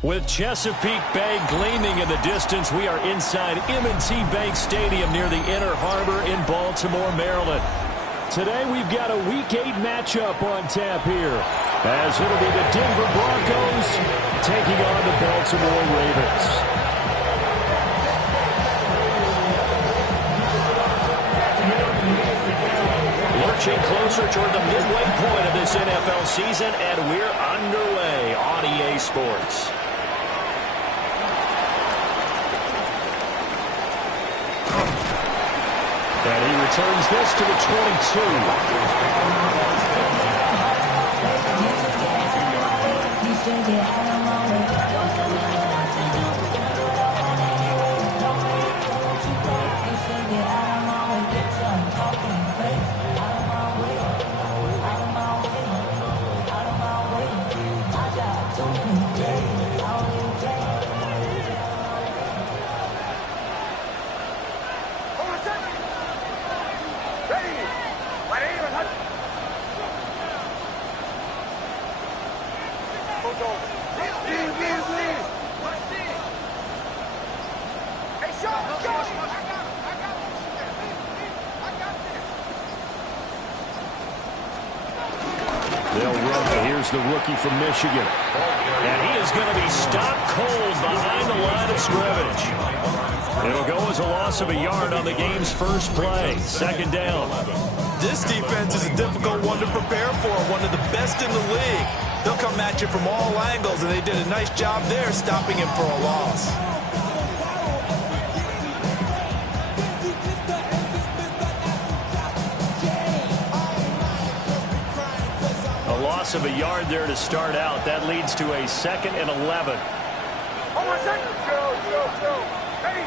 With Chesapeake Bay gleaming in the distance, we are inside M&T Bank Stadium near the Inner Harbor in Baltimore, Maryland. Today we've got a Week 8 matchup on tap here, as it'll be the Denver Broncos taking on the Baltimore Ravens. Lurching closer toward the midway point of this NFL season, and we're underway on EA Sports. And he returns this to the 2. The rookie from Michigan. And he is going to be stopped cold behind the line of scrimmage. It'll go as a loss of a yard on the game's first play. 2nd down. This defense is a difficult one to prepare for, one of the best in the league. They'll come at you from all angles, and they did a nice job there stopping him for a loss. Loss of a yard there to start out. That leads to a 2nd and 11. Hey,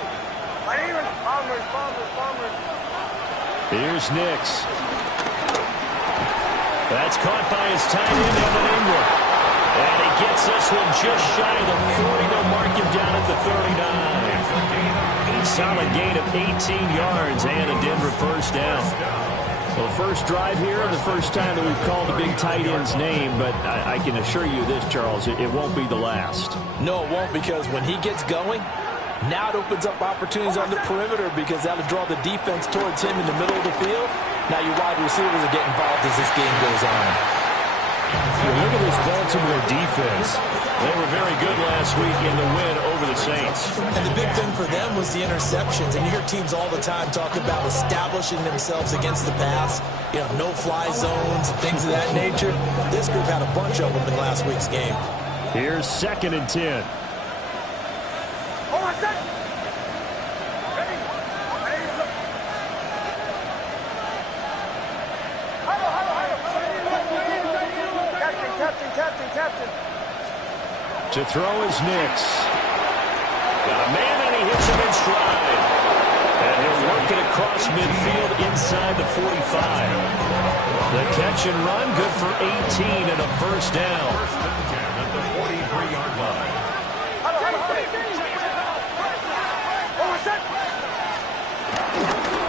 my name is Bombers. Here's Nix. That's caught by his tight end, Evan Ingram. And he gets this one just shy of the 40. They'll mark him down at the 39. Solid gain of 18 yards and a Denver first down. Well, first drive here, the first time that we've called the big tight end's name, but I can assure you this, Charles, it won't be the last. No, it won't, because when he gets going, now it opens up opportunities on the perimeter, because that'll draw the defense towards him in the middle of the field. Now your wide receivers will get involved as this game goes on. Look at this Baltimore defense. They were very good last week in the win over the Saints. And the big thing for them was the interceptions. And you hear teams all the time talk about establishing themselves against the pass. You know, no-fly zones and things of that nature. This group had a bunch of them in last week's game. Here's 2nd and 10. To throw is Nix. Got a man, and he hits him in stride. And he'll work it across midfield inside the 45. The catch and run, good for 18 and a first down. At the 43-yard line.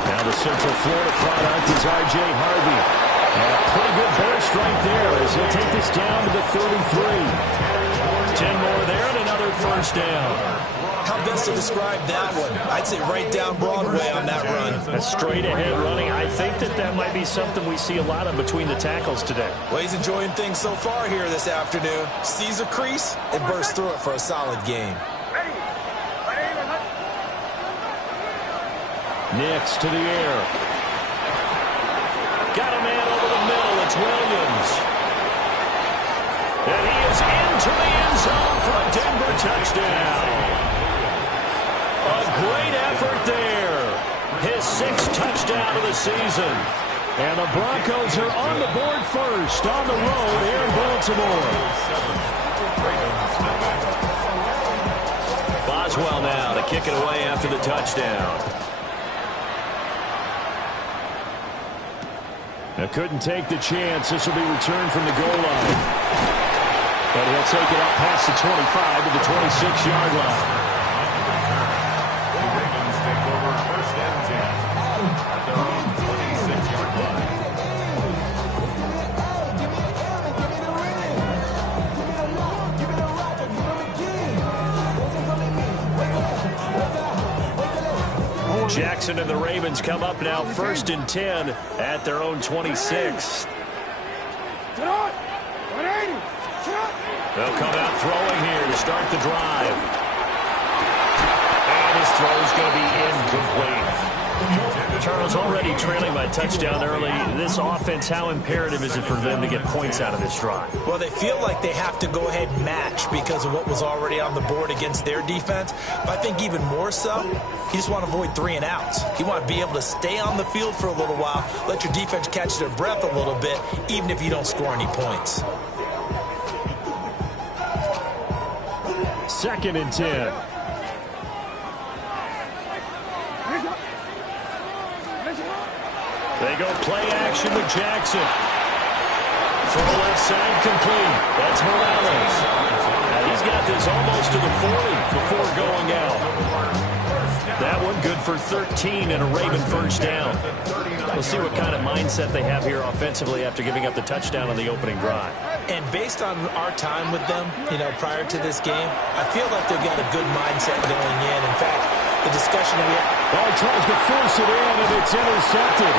Now the Central Florida product is R.J. Harvey. And a pretty good burst right there as he'll take this down to the 33. 10 more there and another first down. How best to describe that one? I'd say right down Broadway on that run. A straight ahead running. I think that might be something we see a lot of between the tackles today. Well, he's enjoying things so far here this afternoon. Sees a crease and bursts through it for a solid game. Nix to the air. Got a man over the middle. It's Williams. And he is into the end zone for a Denver touchdown. A great effort there. His 6th touchdown of the season. And the Broncos are on the board first on the road here in Baltimore. Boswell now to kick it away after the touchdown. Couldn't take the chance. This will be returned from the goal line. And he'll take it up past the 25 to the 26-yard line. The Ravens take over first and 10 at their own 26-yard line. Jackson and the Ravens come up now first and 10 at their own 26. They'll come out throwing here to start the drive. And his throw is going to be incomplete. Charles, already trailing by touchdown early. This offense, how imperative is it for them to get points out of this drive? Well, they feel like they have to go ahead and match because of what was already on the board against their defense. But I think even more so, you just want to avoid 3 and outs. You want to be able to stay on the field for a little while, let your defense catch their breath a little bit, even if you don't score any points. Second and 10. They go play action with Jackson. From the left side, complete. That's Morales. Now he's got this almost to the 40 before going out. That one good for 13 and a Raven first down. We'll see what kind of mindset they have here offensively after giving up the touchdown on the opening drive. And based on our time with them, prior to this game, I feel like they've got a good mindset going in. In fact, the discussion that we had... Oh, he tries to force it in, and it's intercepted.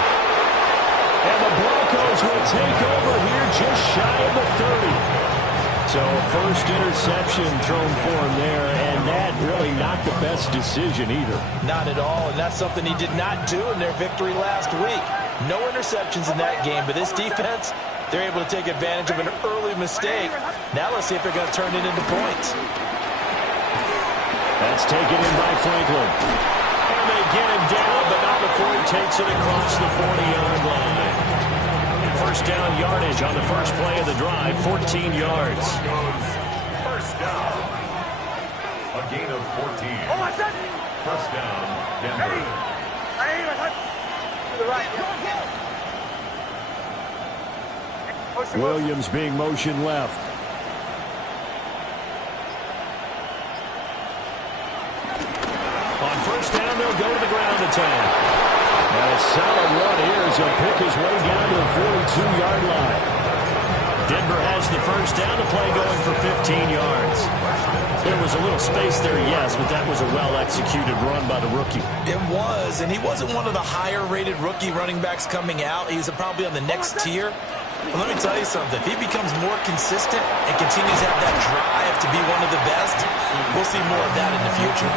And the Broncos will take over here just shy of the 30. So first interception thrown for him there, and that really not the best decision either. Not at all, and that's something he did not do in their victory last week. No interceptions in that game, but this defense, they're able to take advantage of an early mistake. Now let's see if they're going to turn it into points. That's taken in by Franklin. And they get him down, but not before he takes it across the 40-yard line. First down yardage on the first play of the drive, 14 yards. First down. A gain of 14. First down, Denver. Williams being motion left. On first down, they'll go to the ground attack. And a solid run here as he'll pick his way down to the 42-yard line. Denver has the first down, the play going for 15 yards. There was a little space there, yes, but that was a well-executed run by the rookie. It was, and he wasn't one of the higher-rated rookie running backs coming out. He's probably on the next tier. But let me tell you something. If he becomes more consistent and continues to have that drive to be one of the best, we'll see more of that in the future.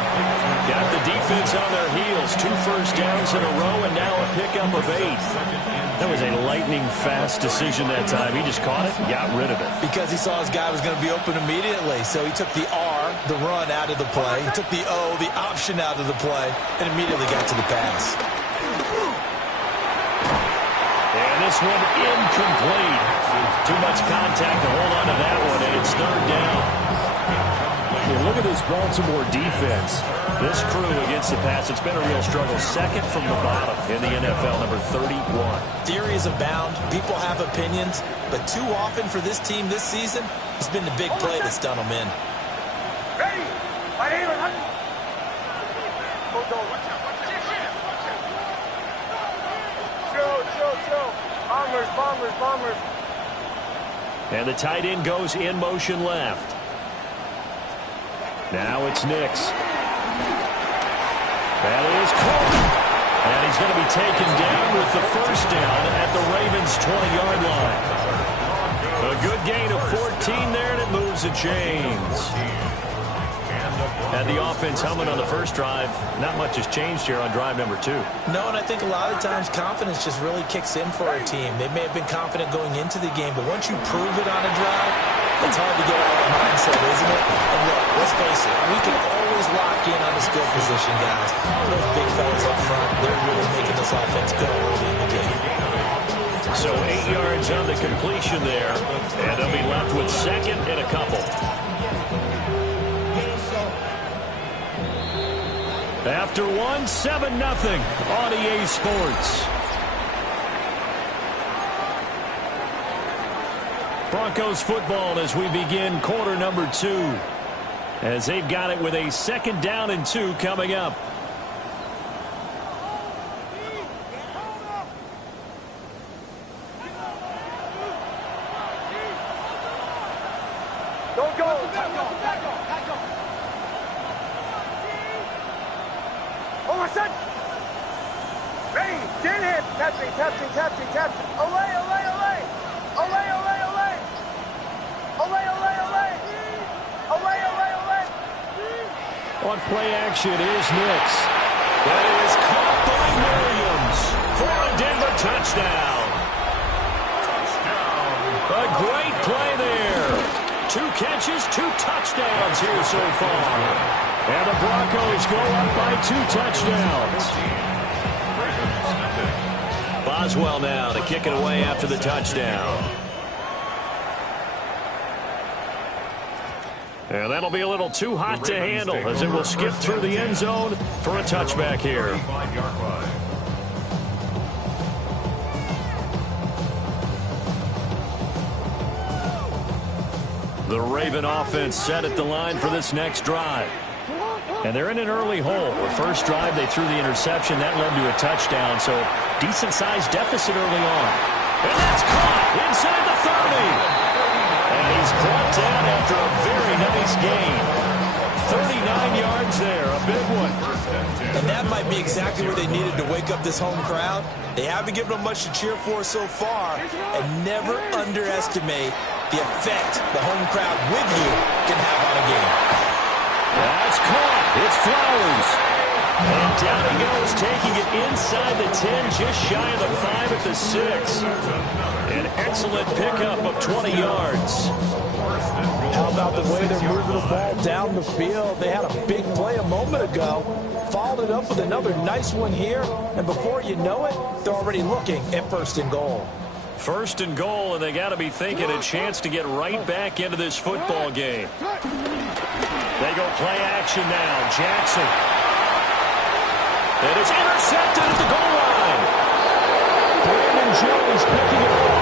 Got the defense on their heels. 2 first downs in a row, and now a pickup of 8. That was a lightning-fast decision that time. He just caught it and got rid of it. Because he saw his guy was going to be open immediately. So he took the R, the run, out of the play. He took the O, the option, out of the play, and immediately got to the pass. And this one incomplete. Too much contact to hold on to that one, and it's third down. Hey, look at this Baltimore defense. This crew against the pass, it's been a real struggle. Second from the bottom in the NFL, number 31. Theories abound. People have opinions. But too often for this team this season, it's been the big play that's done them in. Ready? My name is... Chill. Bombers. And the tight end goes in motion left. Now it's Nix. That is caught. And he's going to be taken down with the first down at the Ravens' 20-yard line. A good gain of 14 there, and it moves the chains. Had the offense humming on the first drive. Not much has changed here on drive number 2. No, and I think a lot of times confidence just really kicks in for a team. They may have been confident going into the game, but once you prove it on a drive, it's hard to get out of the mindset, isn't it? And look, let's face it, we can always lock in on the skill position, guys. Those big fellas up front, they're really making this offense go early in the game. So 8 yards on the completion there, and they'll be left with second and a couple. After 7-0 on EA Sports. Broncos football as we begin quarter number 2. As they've got it with a 2nd down and 2 coming up. Don't go. Oh, my son. Ready. Chin hit. Tapping. Olay. On play action is Nix. That is caught by Williams for a Denver touchdown. A great play there. 2 catches, 2 touchdowns here so far. And the Broncos go up by 2 touchdowns. Boswell now to kick it away after the touchdown. And that'll be a little too hot to handle as it will skip through the end zone for a touchback here. The Raven offense set at the line for this next drive. And they're in an early hole. The first drive, they threw the interception. That led to a touchdown, so decent-sized deficit early on. And that's caught inside the 30. And he's brought down after a very nice gain. 39 yards there, a big one. And that might be exactly what they needed to wake up this home crowd. They haven't given them much to cheer for so far. And never underestimate the effect the home crowd with you can have on a game. That's caught. It's Flowers. And down he goes, taking it inside the 10, just shy of the 5 at the 6. An excellent pickup of 20 yards. How about the way they're moving the ball down the field? They had a big play a moment ago. Followed it up with another nice one here. And before you know it, they're already looking at 1st and goal. 1st and goal, and they got to be thinking a chance to get right back into this football game. They go play action now. Jackson. And it's intercepted at the goal line. Brandon Jones picking it up.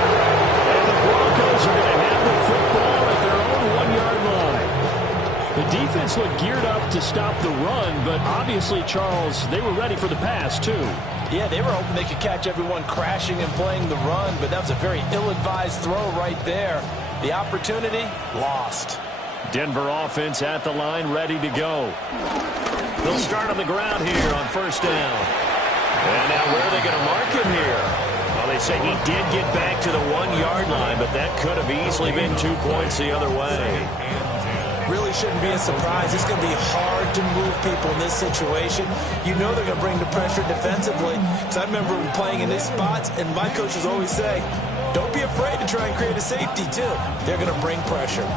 And the Broncos are going to have the football at their own 1-yard line. The defense looked geared up to stop the run, but obviously, Charles, they were ready for the pass, too. Yeah, they were hoping they could catch everyone crashing and playing the run, but that was a very ill-advised throw right there. The opportunity, lost. Denver offense at the line, ready to go. They'll start on the ground here on 1st down. And now where are they going to mark him here? Well, they say he did get back to the 1-yard line, but that could have easily been 2 points the other way. Really shouldn't be a surprise. It's going to be hard to move people in this situation. You know they're going to bring the pressure defensively. Because I remember playing in these spots, and my coaches always say, don't be afraid to try and create a safety, too. They're going to bring pressure.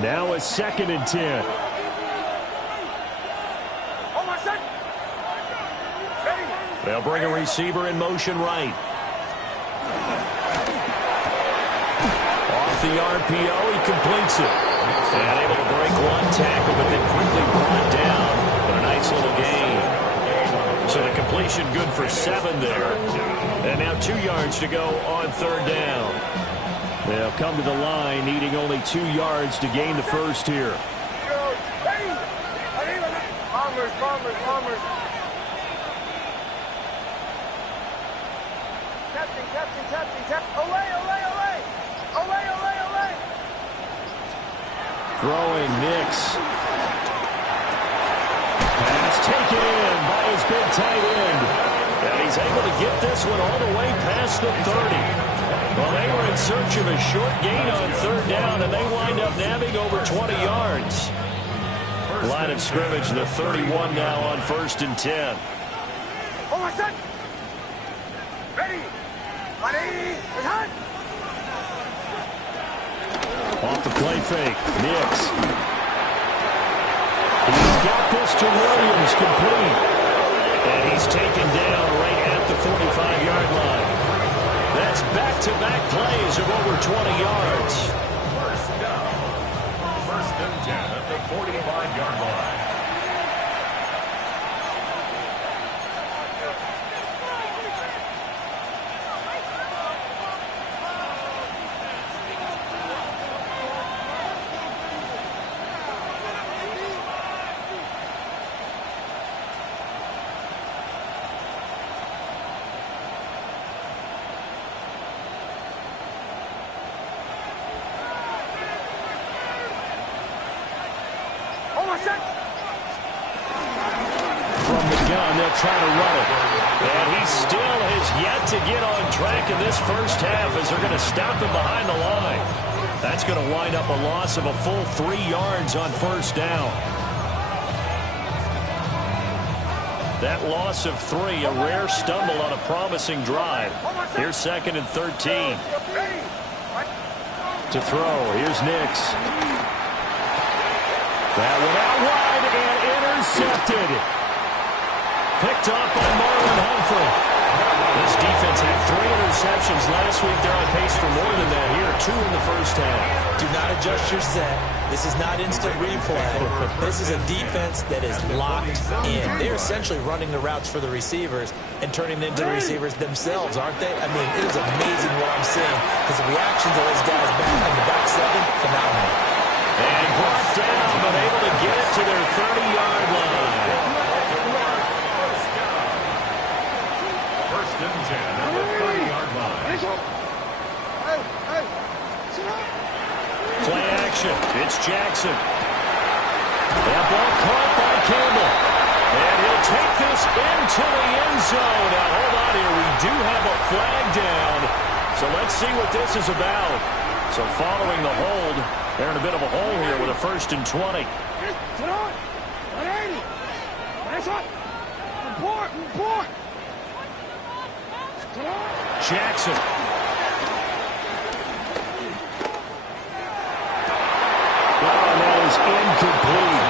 Now a 2nd and 10. They'll bring a receiver in motion right. Off the RPO, he completes it. And able to break 1 tackle, but then quickly brought down. But a nice little gain. So the completion good for 7 there. And now 2 yards to go on 3rd down. They'll come to the line, needing only 2 yards to gain the first here. Bombers. Captain. Olay. Throwing Nix. Pass taken in by his big tight end. And he's able to get this one all the way past the 30. Well, they were in search of a short gain on 3rd down, and they wind up nabbing over 20 yards. Line of scrimmage, the 31 now on 1st and 10. Oh, my son. Ready. Hot. Off the play fake, Nix. He's got this to Williams complete. And he's taken down right at the 45-yard line. That's back-to-back plays of over 20 yards. 1st down. 1st and 10 at the 45-yard line. shotgun. They'll try to run it. And he still has yet to get on track in this first half as they're going to stop him behind the line. That's going to wind up a loss of a full 3 yards on first down. That loss of 3, a rare stumble on a promising drive. Here's 2nd and 13. To throw, here's Nix. That went out wide and intercepted. Picked off by Marlon Humphrey. This defense had 3 interceptions last week. They're on pace for more than that here. 2 in the first half. Do not adjust your set. This is not instant replay. This is a defense that is locked in. They're essentially running the routes for the receivers and turning them into the receivers themselves, aren't they? I mean, it is amazing what I'm seeing because the reactions of those guys back in the back 7, phenomenal. And brought down, but able to get it to their 30-yard line. First and 10 at the 30-yard line. Play action. It's Jackson. That ball caught by Campbell. And he'll take this into the end zone. Now, hold on here. We do have a flag down. So let's see what this is about. So following the hold, they're in a bit of a hole here with a 1st and 20. Jackson. And that is incomplete.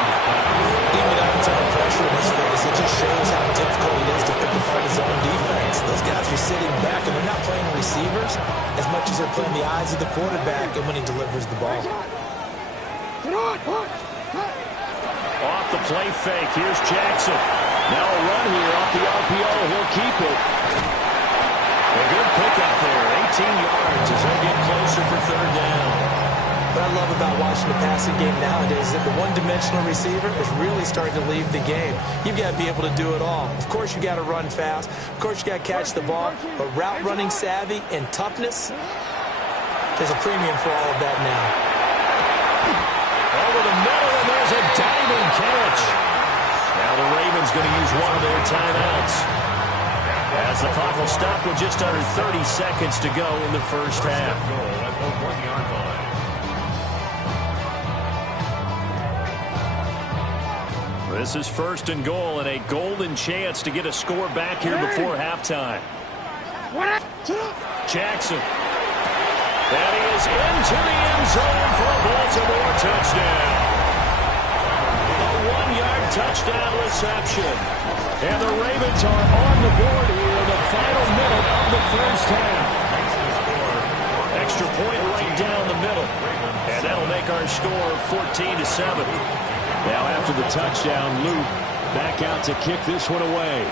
Even out of time pressure in this phase, it just shows how difficult it is to pick apart his own defense. Those guys are sitting back, and they're not playing receivers as much as they're playing the eyes of the quarterback and when he delivers the ball. Off the play fake, here's Jackson. Now a run here off the RPO. He'll keep it. A good pickup there, 18 yards as they get closer for 3rd down. What I love about watching the passing game nowadays is that the one-dimensional receiver is really starting to leave the game. You've got to be able to do it all. Of course, you got to run fast. Of course, you got to catch the ball. But route running savvy and toughness, there's a premium for all of that now. Over the middle, and there's a diving catch. Now the Ravens going to use one of their timeouts, as the clock will stop with just under 30 seconds to go in the first half. This is 1st and goal and a golden chance to get a score back here before halftime. Jackson. That is into the end zone for a Baltimore touchdown. A 1-yard touchdown reception. And the Ravens are on the board here in the final minute of the first half. Extra point right down the middle. And that'll make our score 14-7. Now after the touchdown, Luke back out to kick this one away.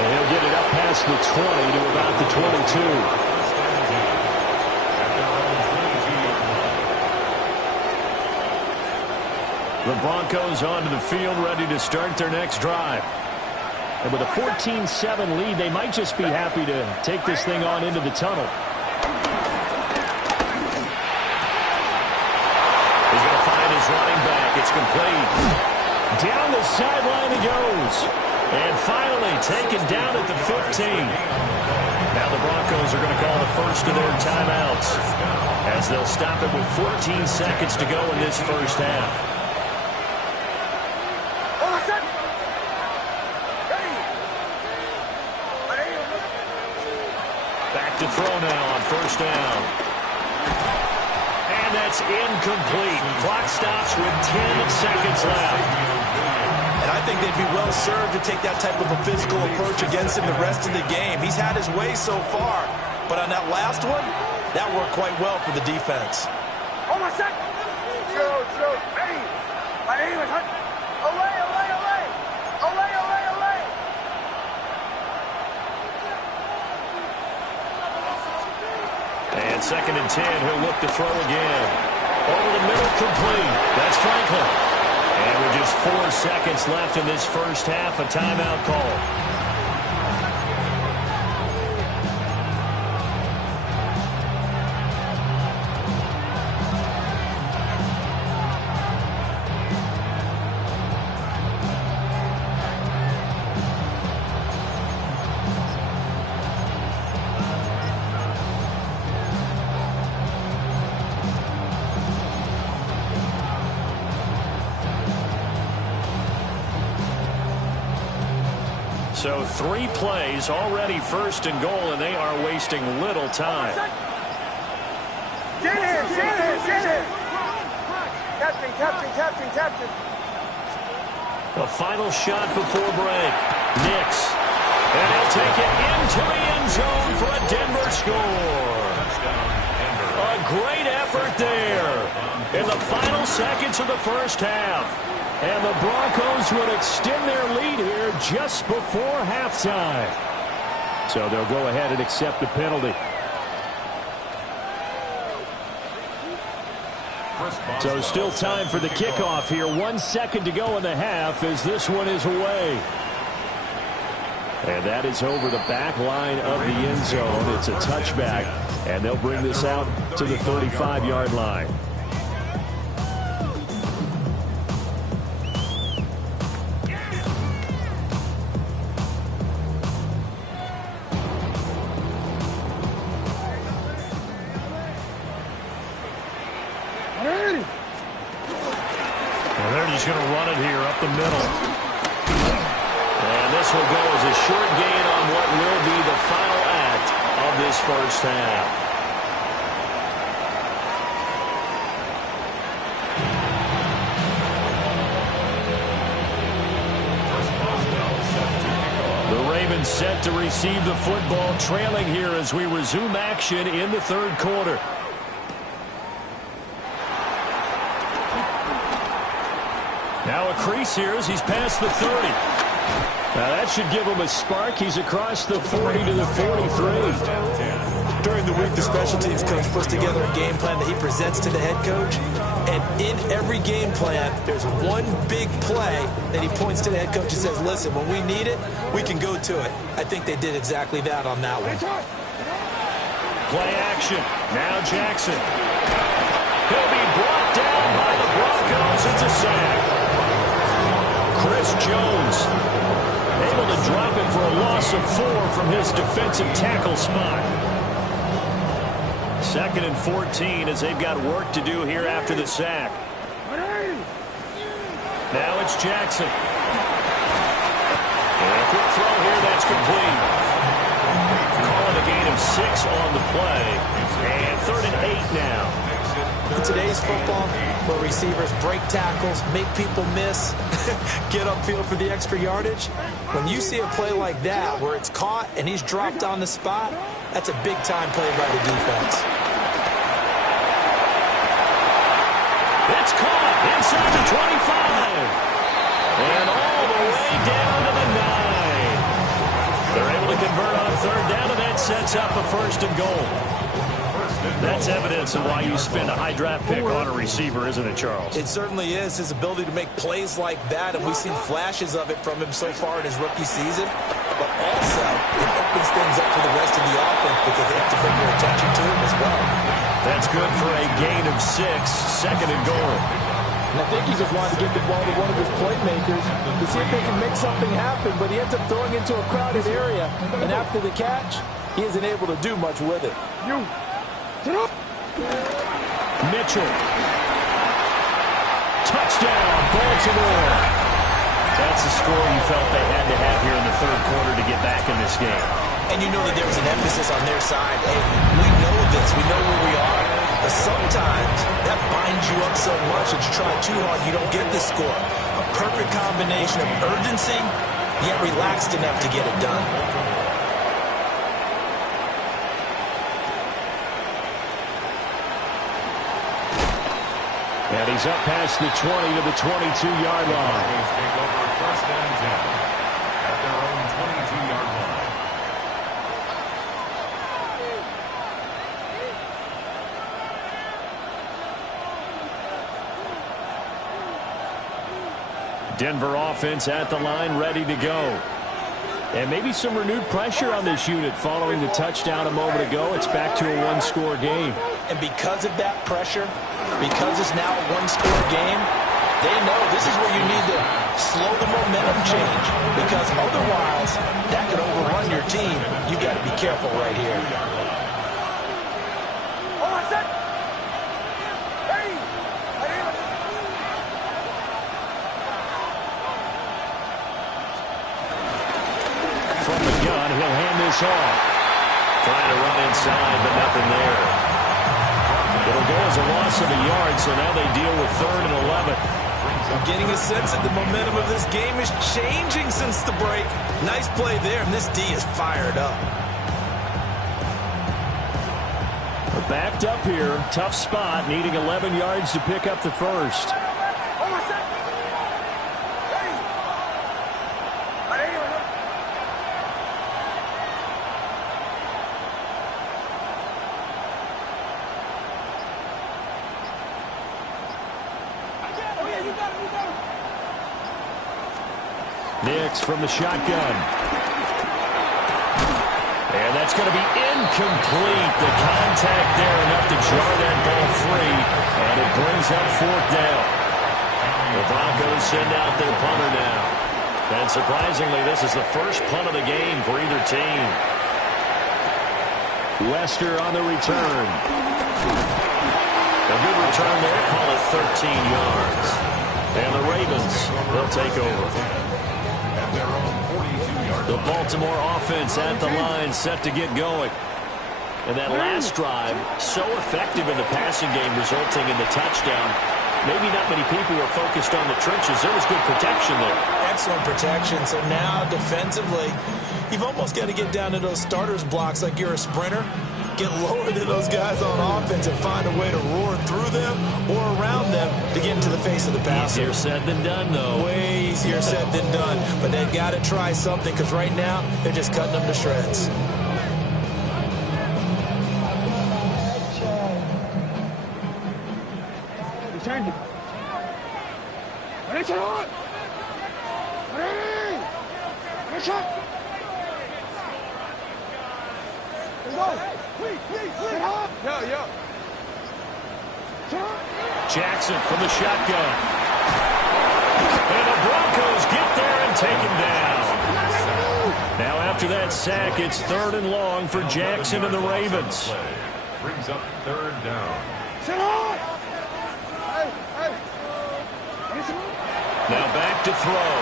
And he'll get it up past the 20 to about the 22. The Broncos onto the field, ready to start their next drive. And with a 14-7 lead, they might just be happy to take this thing on into the tunnel. He's going to find his running back. It's complete. Down the sideline he goes. And finally taken down at the 15. Now the Broncos are going to call the first of their timeouts, as they'll stop it with 14 seconds to go in this first half. Back to throw now on first down. And that's incomplete. Clock stops with 10 seconds left. And I think they'd be well served to take that type of a physical approach against him the rest of the game. He's had his way so far, but on that last one, that worked quite well for the defense. Hold on a sec. Shoot. Ready. My name is Hunt. Away. And 2nd and 10, he'll look to throw again. Over the middle, complete. That's Franklin. And with just 4 seconds left in this first half, a timeout call. So 3 plays already first and goal, and they are wasting little time. Get Captain. The final shot before break. Nix. And he'll take it into the end zone for a Denver score. A great effort there in the final seconds of the first half. And the Broncos would extend their lead here just before halftime. So they'll go ahead and accept the penalty. So still time for the kickoff here. 1 second to go in the half as this one is away. And that is over the back line of the end zone. It's a touchback, and they'll bring this out to the 35-yard line. And they're just going to run it here up the middle. And this will go as a short gain on what will be the final act of this first half. The Ravens set to receive the football, trailing here as we resume action in the third quarter. Now a crease here as he's past the 30. Now that should give him a spark. He's across the 40 to the 43. During the week, the special teams coach puts together a game plan that he presents to the head coach. And in every game plan, there's one big play that he points to the head coach and says, listen, when we need it, we can go to it. I think they did exactly that on that one. Play action. Now Jackson. He'll be brought down by the Broncos. It's a sack. Chris Jones able to drop him for a loss of 4 from his defensive tackle spot. 2nd and 14 as they've got work to do here after the sack. Now it's Jackson. And a quick throw here, that's complete. Calling a gain of 6 on the play. And 3rd and 8 now. In today's football, where receivers break tackles, make people miss, get upfield for the extra yardage, when you see a play like that where it's caught and he's dropped on the spot, that's a big-time play by the defense. It's caught inside the 25. And all the way down to the 9. They're able to convert on 3rd down, and that sets up a 1st and goal. That's evidence of why you spend a high draft pick on a receiver, isn't it, Charles? It certainly is. His ability to make plays like that, and we've seen flashes of it from him so far in his rookie season. But also, it opens things up for the rest of the offense because they have to bring their attention to him as well. That's good for a gain of 6, 2nd and goal. And I think he just wanted to get the ball to one of his playmakers to see if they can make something happen, but he ends up throwing into a crowded area, and after the catch, he isn't able to do much with it. Mitchell. Touchdown, Baltimore. That's the score you felt they had to have here in the 3rd quarter to get back in this game. And you know that there was an emphasis on their side. Hey, we know this. We know where we are. But sometimes that binds you up so much that you try too hard, you don't get the score. A perfect combination of urgency, yet relaxed enough to get it done. And he's up past the 20 to the 22-yard line. Take over 1st and 10 at their own 22-yard line. Denver offense at the line, ready to go. And maybe some renewed pressure on this unit following the touchdown a moment ago. It's back to a 1-score game. And because of that pressure, because it's now a 1-score game, they know this is where you need to slow the momentum change. Because otherwise, that could overrun your team. You got to be careful right here. Hold on, set. Hey! from the gun. He'll hand this off. Trying to run inside, but nothing there. It'll go as a loss of a yard, so now they deal with 3rd and 11. I'm getting a sense that the momentum of this game is changing since the break. Nice play there, and this D is fired up. We're backed up here. Tough spot, needing 11 yards to pick up the first. Nix from the shotgun. And that's going to be incomplete. The contact there enough to jar that ball free. And it brings up 4th down. The Broncos send out their punter now. And surprisingly, this is the first punt of the game for either team. Lester on the return. A good return there. Call it 13 yards. And the Ravens, they'll take over. The Baltimore offense at the line, set to get going. And that last drive, so effective in the passing game, resulting in the touchdown. Maybe not many people were focused on the trenches. There was good protection there. Excellent protection. So now, defensively, you've almost got to get down to those starters blocks like you're a sprinter. Get lower than those guys on offense and find a way to roar through them or around them to get into the face of the passer. Easier said than done, though. Way easier said than done. But they've got to try something because right now they're just cutting them to shreds. Jackson from the shotgun. And the Broncos get there and take him down. Now after that sack, it's 3rd and long for Jackson and the Ravens. Brings up 3rd down. Now back to throw.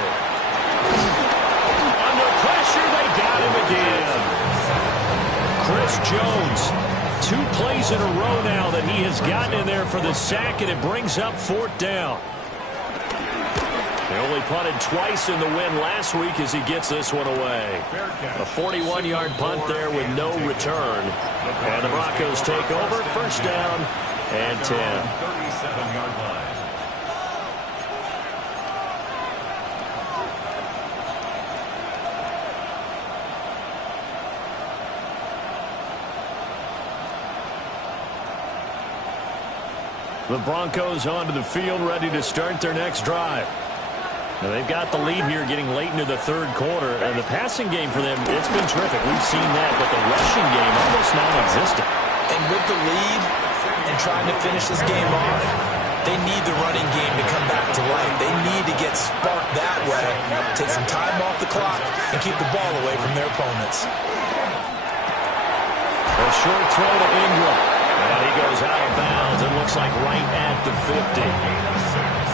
Under pressure, they got him again. Chris Jones. 2 plays in a row now that he has gotten in there for the sack, and it brings up 4th down. They only punted twice in the win last week as he gets this one away. A 41-yard punt there with no return. And the Broncos take over, 1st down and 10. 37-yard line. The Broncos onto the field, ready to start their next drive. Now they've got the lead here getting late into the 3rd quarter, and the passing game for them, it's been terrific. We've seen that, but the rushing game almost non-existent. And with the lead and trying to finish this game off, they need the running game to come back to life. They need to get sparked that way, take some time off the clock, and keep the ball away from their opponents. A short throw to Ingram. And he goes out of bounds. It looks like right at the 50.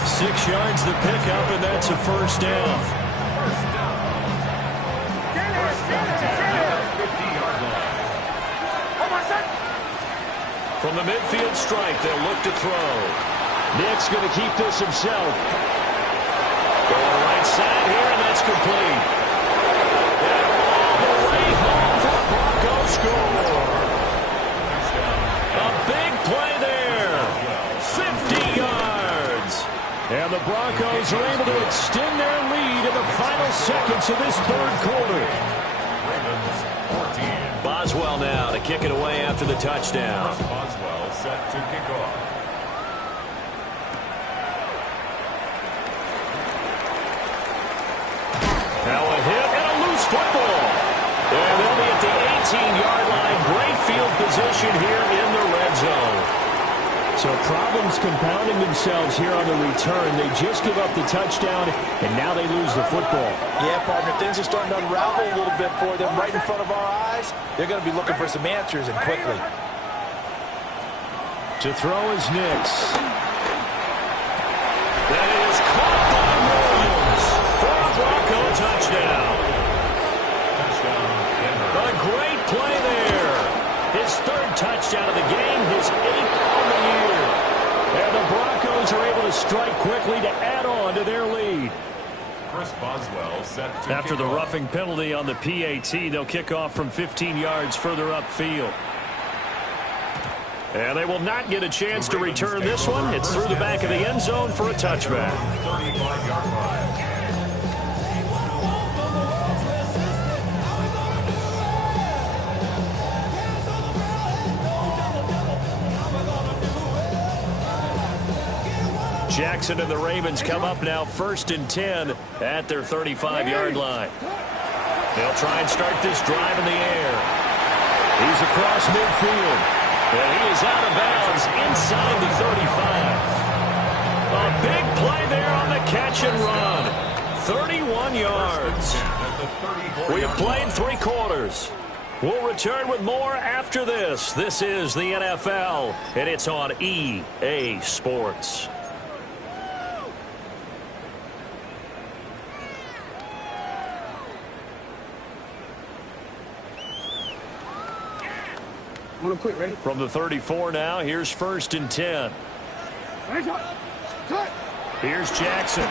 6 yards to pick up, and that's a 1st down. From the midfield stripe, they'll look to throw. Nick's going to keep this himself. Going right side here, and that's complete. And all the way home for the Broncos score. A big play there. 50 yards. And the Broncos are able to extend their lead in the final seconds of this 3rd quarter. Boswell now to kick it away after the touchdown. Boswell set to kick off. Now a hit and a loose football. And they'll be at the 18-yard line. Great field position here in the red zone. So problems compounding themselves here on the return. They just give up the touchdown, and now they lose the football. Yeah, partner, things are starting to unravel a little bit for them right in front of our eyes. They're going to be looking for some answers, and quickly. To throw is Nix. That is caught by Williams for a Bronco touchdown. strike quickly to add on to their lead. Chris Boswell set to After the kick off. roughing penalty on the PAT, they'll kick off from 15 yards further upfield. And they will not get a chance to return this one. It's through the back of the end zone for a touchback. 35-yard line. Jackson and the Ravens come up now 1st and 10 at their 35-yard line. They'll try and start this drive in the air. He's across midfield. And he is out of bounds inside the 35. A big play there on the catch and run. 31 yards. We have played 3 quarters. We'll return with more after this. This is the NFL, and it's on EA Sports. Quick, ready? From the 34 now, here's 1st and 10. Here's Jackson.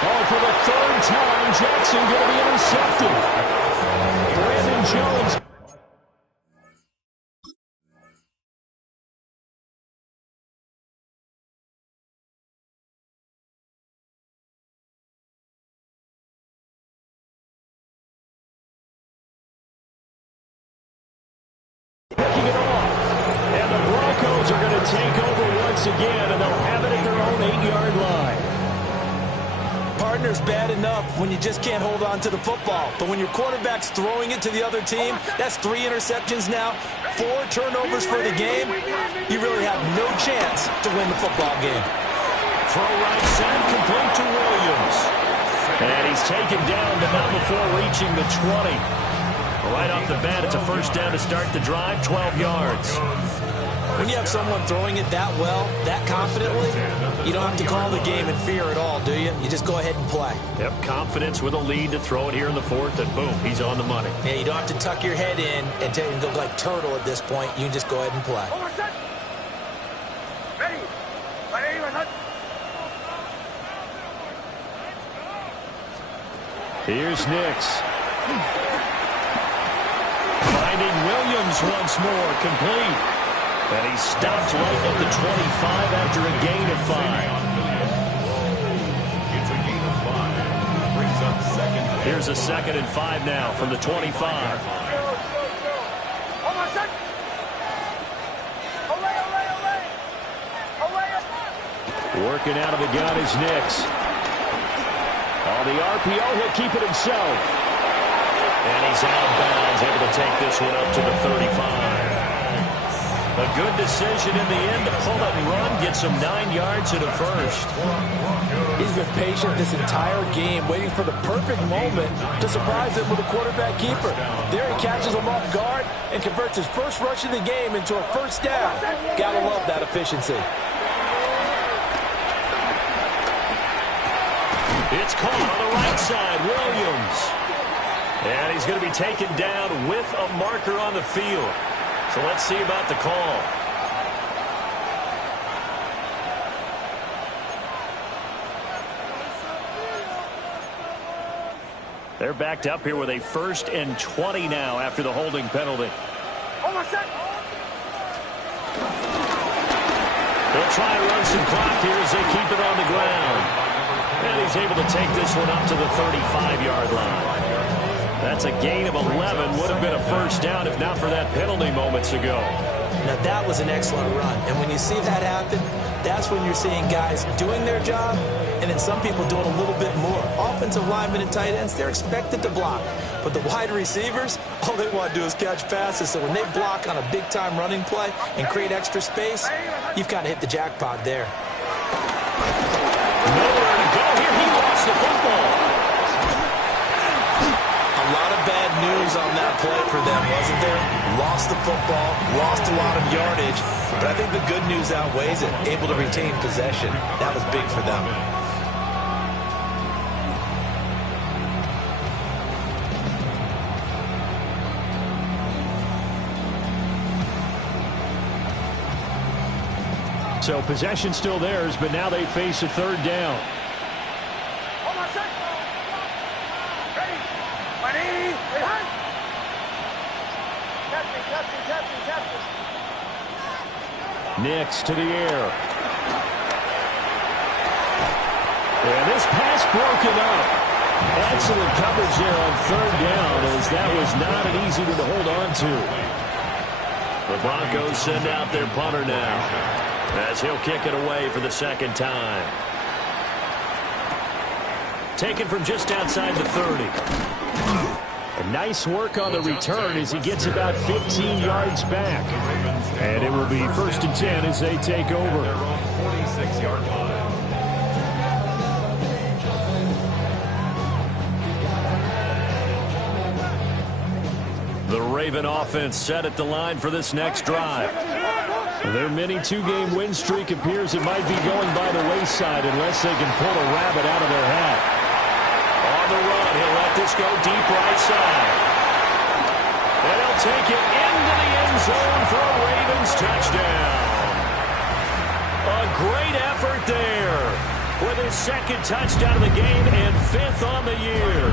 Oh, for the 3rd time, Jackson going to be intercepted. Brandon Jones. Picking it off. And the Broncos are going to take over once again, and they'll have it at their own 8-yard line. Partner's bad enough when you just can't hold on to the football. But when your quarterback's throwing it to the other team, that's 3 interceptions now, 4 turnovers for the game. You really have no chance to win the football game. Throw right side, complete to Williams. And he's taken down, but not before reaching the 20. Right off the bat, it's a 1st down to start the drive, 12 yards. When you have someone throwing it that well, that confidently, you don't have to call the game in fear at all, do you? You just go ahead and play. Yep, confidence with a lead to throw it here in the 4th, and boom, he's on the money. Yeah, you don't have to tuck your head in and go like turtle at this point. You can just go ahead and play. Ready? My name is Hunt. Here's Nix. Finding Williams once more, complete. And he stopped right at the 25 after a gain of 5. It's a gain of 5. Brings up 2nd. Here's a 2nd and 5 now from the 25. Working out of the gun is Nix. On the RPO, he'll keep it himself. And he's out of bounds, able to take this one up to the 35. A good decision in the end to pull it and run, get some 9 yards and a 1st. He's been patient this entire game, waiting for the perfect moment to surprise him with a quarterback keeper. There he catches him off guard and converts his first rush of the game into a 1st down. Gotta love that efficiency. It's caught on the right side, Williams. And he's going to be taken down with a marker on the field. So let's see about the call. They're backed up here with a 1st and 20 now after the holding penalty. They'll try and run some clock here as they keep it on the ground. And he's able to take this one up to the 35-yard line. That's a gain of 11. Would have been a 1st down if not for that penalty moments ago. Now, that was an excellent run. And when you see that happen, that's when you're seeing guys doing their job and then some people doing a little bit more. Offensive linemen and tight ends, they're expected to block. But the wide receivers, all they want to do is catch passes. So when they block on a big-time running play and create extra space, you've kind of hit the jackpot there. Nowhere to go here. He lost the football. A lot of bad news on that play for them, wasn't there? Lost the football, lost a lot of yardage, but I think the good news outweighs it. Able to retain possession. That was big for them. So possession still theirs, but now they face a third down. Nix to the air. And this pass broken up. Excellent coverage there on third down, as that was not an easy one to hold on to. The Broncos send out their punter now, as he'll kick it away for the second time. Taken from just outside the 30. And nice work on the return as he gets about 15 yards back. And it will be 1st and 10 as they take over. Their own 46-yard line. The Raven offense set at the line for this next drive. Their mini two-game win streak appears it might be going by the wayside unless they can pull a rabbit out of their hat. On the run, he'll let this go deep right side. And he'll take it into the end zone for a Ravens touchdown. A great effort there with his second touchdown of the game and 5th on the year.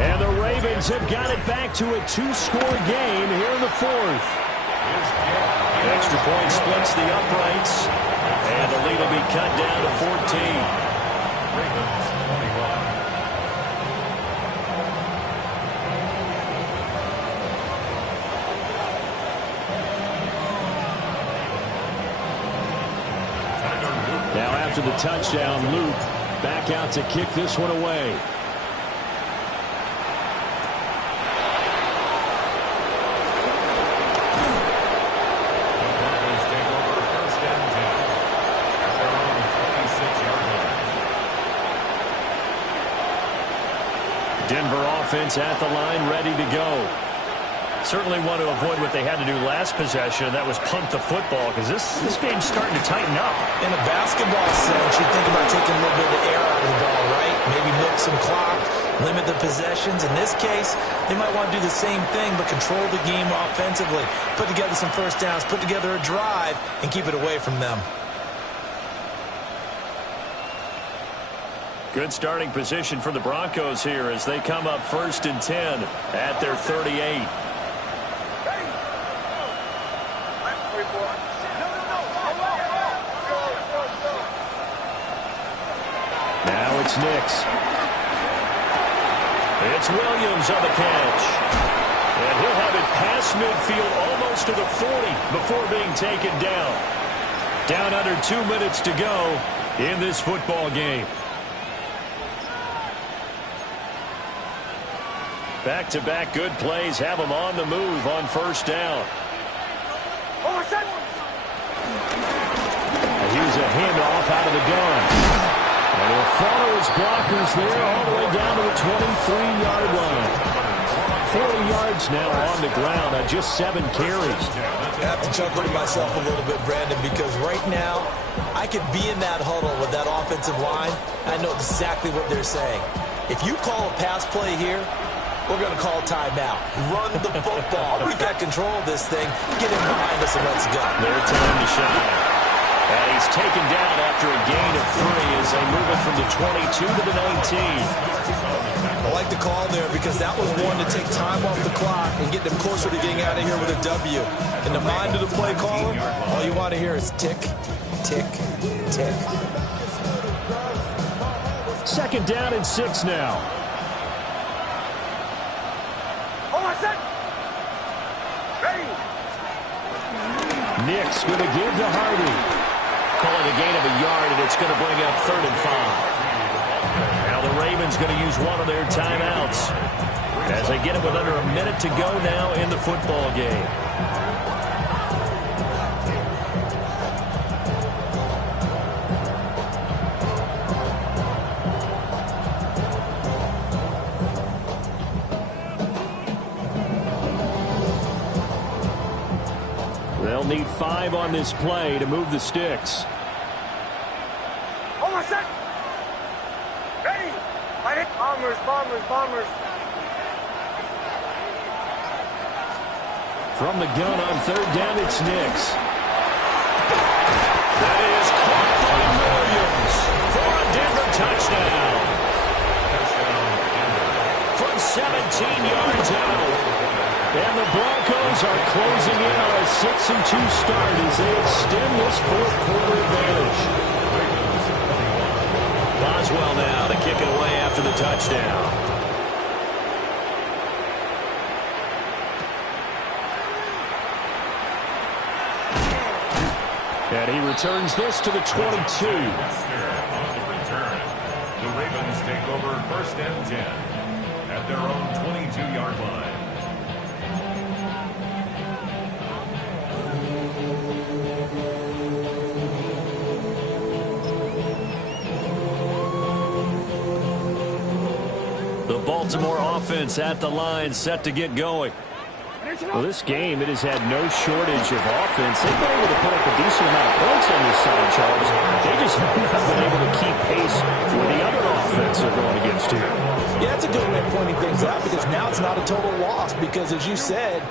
And the Ravens have got it back to a 2-score game here in the 4th. Extra point splits the uprights, and the lead will be cut down to 14. Ravens 21. Now after the touchdown, Luke back out to kick this one away. Denver offense at the line, ready to go. Certainly want to avoid what they had to do last possession, and that was punt the football, because this game's starting to tighten up. In a basketball sense, you think about taking a little bit of the air out of the ball, right? Maybe milk some clock, limit the possessions. In this case, they might want to do the same thing, but control the game offensively. Put together some first downs, put together a drive, and keep it away from them. Good starting position for the Broncos here as they come up 1st and 10 at their 38. Now it's Nix. It's Williams on the catch. And he'll have it past midfield almost to the 40 before being taken down. Down under 2 minutes to go in this football game. Back-to-back good plays have them on the move on 1st down. And here's a handoff out of the gun. And he'll follow his blockers there all the way down to the 23-yard line. 40 yards now on the ground on just 7 carries. I have to chuckle to myself a little bit, Brandon, because right now I could be in that huddle with that offensive line. I know exactly what they're saying. If you call a pass play here, we're going to call timeout. Run the football. We've got control of this thing. Get him behind us and let's go. Their time to shine. And he's taken down after a gain of 3 as they move it from the 22 to the 19. I like the call there because that was one to take time off the clock and get them closer to getting out of here with a W. In the mind of the play caller, all you want to hear is tick, tick, tick. 2nd down and 6 now. Nix going to give to Hardy. Calling a gain of a yard, and it's going to bring up 3rd and 5. Now the Ravens going to use one of their timeouts as they get it with under a minute to go now in the football game. They'll need 5 on this play to move the sticks. Hold on a sec. Ready. Bombers, bombers, bombers. From the gun on 3rd down, it's Nix. That is closing in on a 6-2 start as they extend this fourth quarter advantage. Boswell now to kick it away after the touchdown. And he returns this to the 22. On the return, the Ravens take over 1st and 10 at their own 22-yard line. The Baltimore offense at the line, set to get going. Well, this game, it has had no shortage of offense. They've been able to put up a decent amount of points on this side, Charles. They just haven't been able to keep pace with the other offense they're going against here. Yeah, that's a good way of pointing things out because now it's not a total loss because, as you said,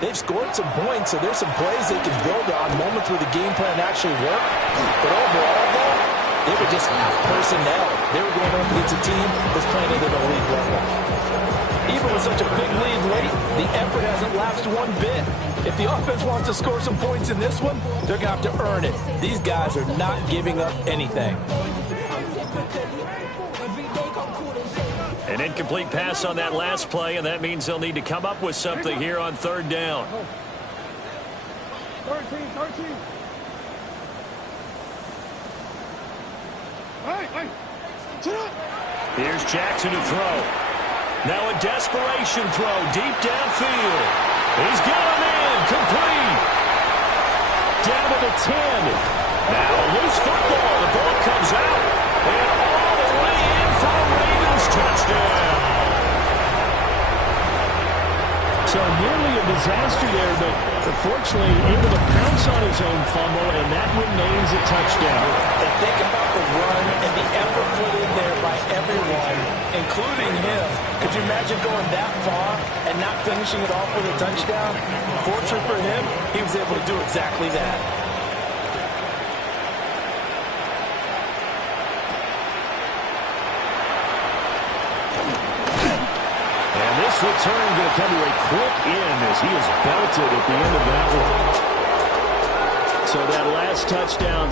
they've scored some points, so there's some plays they can build on, moments where the game plan actually worked. But overall, though, they were just half personnel. They were going up against a team that's playing at an elite level. Even with such a big lead late, the effort hasn't lapsed one bit. If the offense wants to score some points in this one, they're going to have to earn it. These guys are not giving up anything. An incomplete pass on that last play, and that means they'll need to come up with something here on 3rd down. 13. Hey. Here's Jackson to throw. Now a desperation throw deep downfield. He's got him in. Complete. Down to the 10. Now a loose football. The ball comes out. And all the way in for a Ravens touchdown. So nearly a disaster there, but unfortunately able to pounce on his own fumble, and that remains a touchdown. And think about the run and the effort put in there by everyone, including him. Could you imagine going that far and not finishing it off with a touchdown? Fortunately for him, he was able to do exactly that. And this return going to come to a quick end as he is belted at the end of that one. So that last touchdown